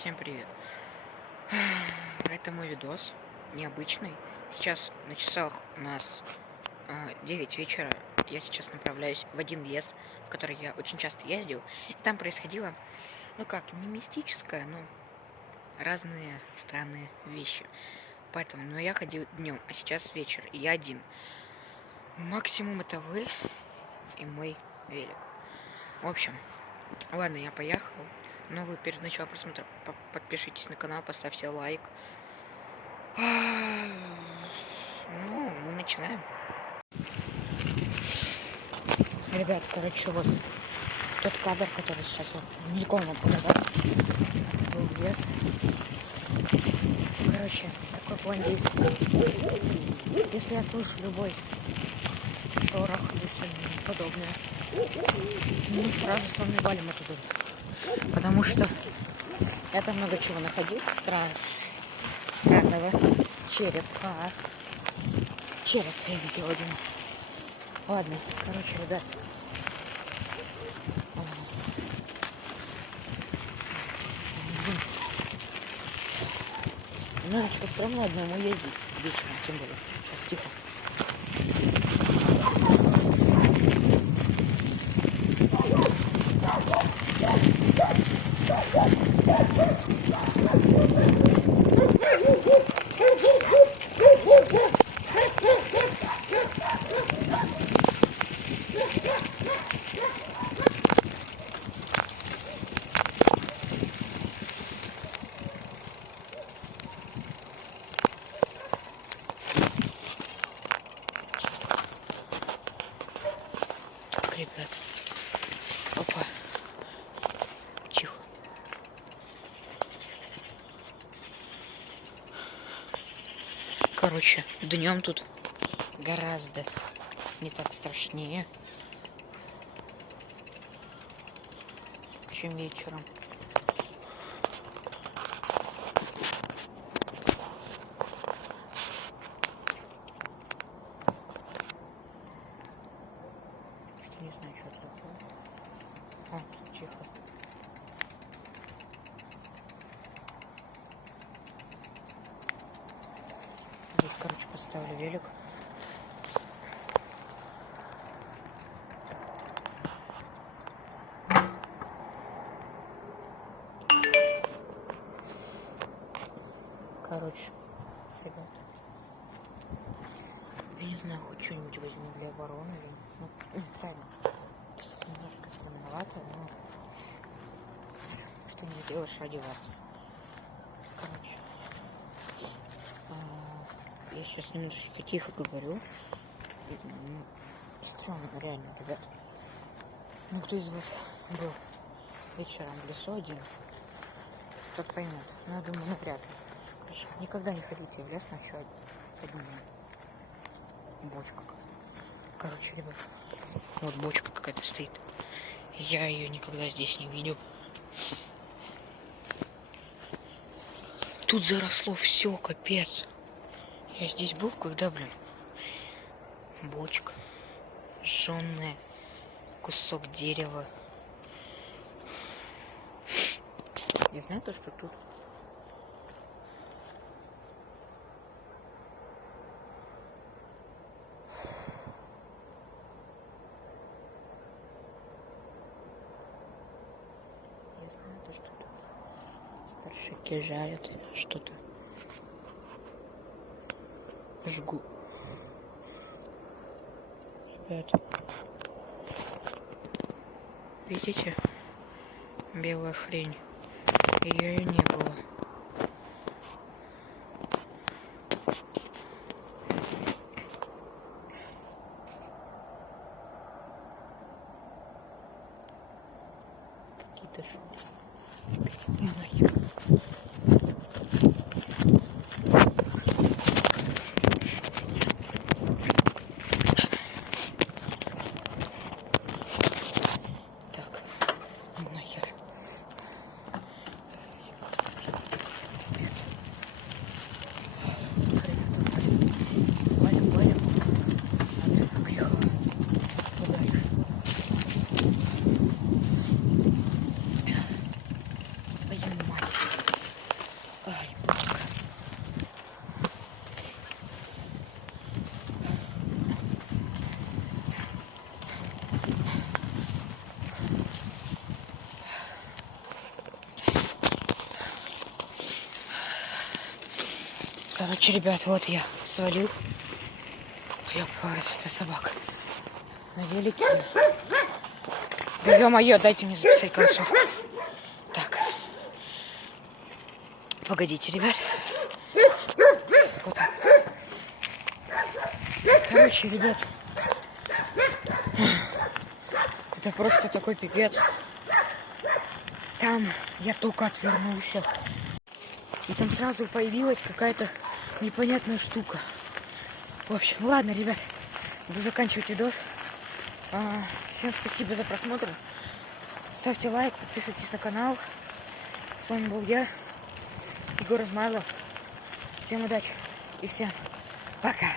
Всем привет! Это мой видос, необычный. Сейчас на часах у нас 9 вечера. Я сейчас направляюсь в один лес, в который я очень часто ездил. И там происходило, не мистическое, но разные странные вещи. Поэтому, я ходил днем, а сейчас вечер, и я один. Максимум это вы и мой велик. В общем, ладно, я поехал. Но вы перед началом просмотра подпишитесь на канал, поставьте лайк. Мы начинаем. Ребят, вот тот кадр, который сейчас вот мельком вам показал. Это был лес. Такой план действия. Если я слышу любой шорох или что-нибудь подобное, мы сразу с вами валим оттуда. Потому что я там много чего находил странного. Череп я видел один. Ладно, ребят. Немножечко странно одному ездить вечером, тем более. Сейчас тихо. Ребят. Опа. Тихо. Днем тут гораздо не так страшнее, чем вечером. Не знаю, что это такое. Тихо. Здесь, поставлю велик. Ребят. Я не знаю, хоть что-нибудь возьму для обороны. Правильно. Немножко странновато, но что не сделаешь ради вас. Я сейчас немножечко тихо говорю. Странно, реально, ребят. Кто из вас был вечером в лесу один, тот поймет. Но я думаю, навряд ли. Никогда не ходите в лес ночью одним. Бочка. Ребят. Вот бочка какая-то стоит. Я ее никогда здесь не видел. Тут заросло все, капец. Я здесь был, когда, бочка. Жжённая. Кусок дерева. Я знаю то, что тут старшики жарят что-то. Жгу. Ребят. Видите? Белая хрень. Ее не было. Какие-то шутки. Не знаю. Короче, ребят, вот я свалил. Ёпарас, это собака. На велике. Да ё-моё, дайте мне записать концовку. Так. Погодите, ребят. Вот так. Короче, ребят. Это просто такой пипец. Там я только отвернулся. И там сразу появилась какая-то непонятная штука. В общем, ладно, ребят. Буду заканчивать видос. Всем спасибо за просмотр. Ставьте лайк, подписывайтесь на канал. С вами был я, Егор Измайлов. Всем удачи и всем пока.